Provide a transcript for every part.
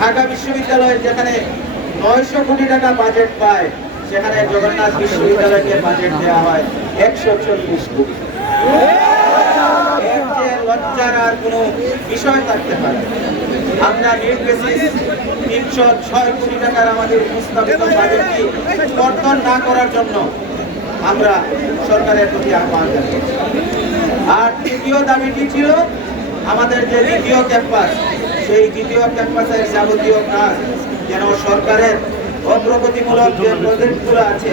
ঢাকা বিশ্ববিদ্যালয় যেখানে নয়শো কোটি টাকা বাজেট পায়, সেখানে জগন্নাথ বিশ্ববিদ্যালয়কে বাজেট দেওয়া হয় একশো চল্লিশ কোটি। লজ্জার আর কোনো বিষয় থাকতে পারে আমরা তিনশো ছয় কোটি টাকার আমাদের প্রস্তাবিত বাজেটটি কর্তন না করার জন্য আমরা সরকারের প্রতি আহ্বান জানিয়েছি। আর তৃতীয় দাবিটি ছিল আমাদের যে দ্বিতীয় ক্যাম্পাস সেই দ্বিতীয় ক্যাম্পাসের যাবতীয় কাজ যেন সরকারের অগ্রগতিমূলক যে প্রজেক্টগুলো আছে,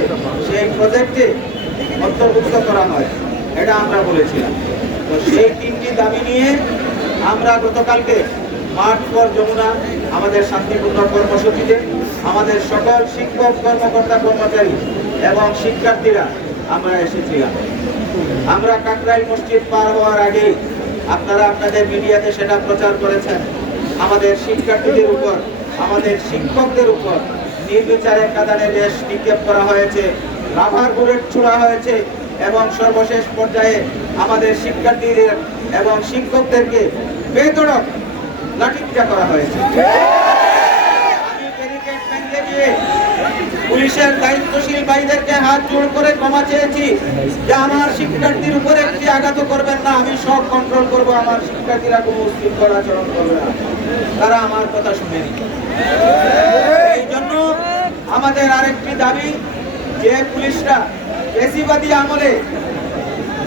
সেই প্রজেক্টে অন্তর্ভুক্ত করা হয়, এটা আমরা বলেছিলাম। তো সেই তিনটি দাবি নিয়ে আমরা গতকালকে মাঠ পর যমুনা, আমাদের শান্তিপূর্ণ কর্মসূচিতে আমাদের সকল শিক্ষক, কর্মকর্তা, কর্মচারী এবং শিক্ষার্থীরা আমরা এসেছিলাম। আমরা কাকরাই মসজিদ পার হওয়ার আগেই আপনারা আপনাদের মিডিয়াতে সেটা প্রচার করেছেন। আমাদের শিক্ষার্থীদের উপর, আমাদের শিক্ষকদের উপর নির্বিচারে কাদানে দেশ নিক্ষেপ করা হয়েছে লাভার বুলেট ছোড়া হয়েছে এবং সর্বশেষ পর্যায়ে আমাদের শিক্ষার্থীদের এবং শিক্ষকদেরকে বেতরক লাঠিপিটা করা হয়েছে। পুলিশের দায়িত্বশীল ভাইদেরকে হাত জোড় করে ক্ষমা চেয়েছি। যে আমার শিক্ষার্থীর উপরে একটি আঘাত করবেন না, আমি সব কন্ট্রোল করব, আমার শিক্ষার্থীরা কোনো উশৃঙ্খল আচরণ করবে না। তারা আমার কথা শুনেনি। এই জন্য আমাদের আরেকটি দাবি, যে পুলিশরা বেশিবাদী আমলে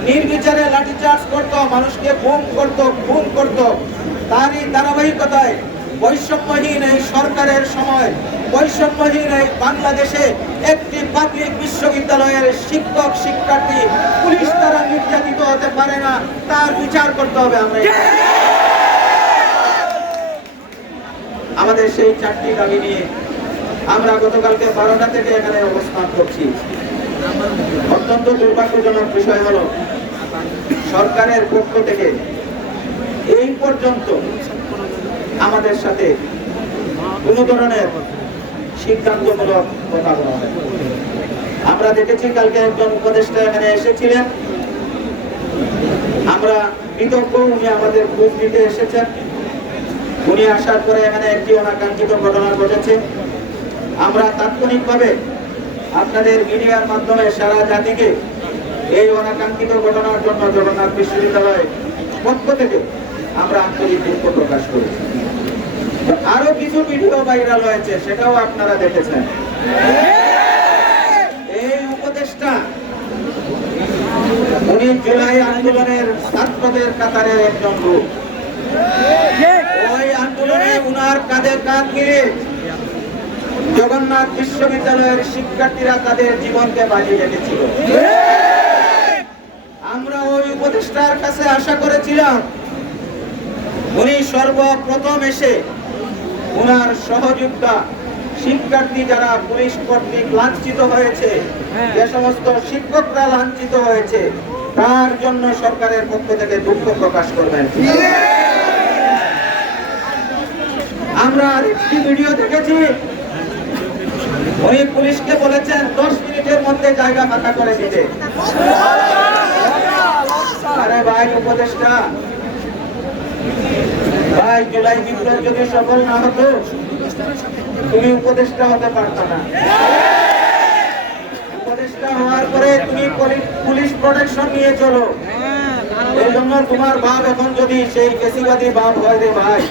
নির্বিচারে লাঠিচার্জ করত, মানুষকে গুম করত, খুন করত, তারই ধারাবাহিকতায় বৈষম্যহীন এই সরকারের সময়, বৈষম্যহীন এই বাংলাদেশে একটি পাবলিক বিশ্ববিদ্যালয়ের শিক্ষক, শিক্ষার্থী, পুলিশ দ্বারা নির্যাতিত হতে পারে না, তার বিচার করতে হবে আমরা। আমাদের সেই চারটি দাবি নিয়ে আমরা গতকালকে বারোটা থেকে এখানে অবস্থান করছি। অত্যন্ত দুর্ভাগ্যজনক বিষয় হলো, সরকারের পক্ষ থেকে এই পর্যন্ত আমাদের সাথে কোনো ধরনের সিদ্ধান্তমূলক কথা বলা হয় আমরা দেখেছি কালকে একজন উপদেষ্টা এখানে এসেছিলেন। আমরা বিতর্ক উনি আমাদের খোঁজ দিতে এসেছেন। উনি আসার পরে এখানে একটি অনাকাঙ্ক্ষিত ঘটনা ঘটেছে। আমরা তাৎক্ষণিকভাবে আপনাদের মিডিয়ার মাধ্যমে সারা জাতিকে এই অনাকাঙ্ক্ষিত ঘটনার জন্য জগন্নাথ বিশ্ববিদ্যালয় পক্ষ থেকে আমরা আন্তরিক দুঃখ প্রকাশ করেছি। আরও কিছু ভিডিও ভাইরাল হয়েছে, সেটাও আপনারা দেখেছেন। এই উপদেশটা উনি জুলাই আন্দোলনের ছাত্রদের কাতারের একজন লোক। ওই আন্দোলনে উনার কাঁধে কাঁধ জগন্নাথ বিশ্ববিদ্যালয়ের শিক্ষার্থীরা তাদের জীবনকে বাজি রেখেছিল। আমরা ওই উপদেষ্টার কাছে আশা করেছিলাম, উনি সর্বপ্রথম এসে ওনার সহযোগিতা শিক্ষার্থী যারা পুলিশ কর্তৃক লাঞ্ছিত হয়েছে যে সমস্ত শিক্ষকরা লাঞ্ছিত হয়েছে তার জন্য সরকারের পক্ষ থেকে দুঃখ প্রকাশ করবেন। আমরা আরেকটি ভিডিও দেখেছি। উনি পুলিশকে বলেছেন দশ মিনিটের মধ্যে জায়গা ফাঁকা করে দিতে। আরে ভাই উপদেষ্টা ভাই, জুলাই বিপ্লব যদি সফল না হতো, তুমি উপদেষ্টা হতে পারতো না। উপদেষ্টা হওয়ার পরে তুমি পুলিশ প্রোটেকশন নিয়ে চলো। এই জন্য তোমার বাপ এখন যদি সেই কেসিবাদী বাপ হয় রে ভাই।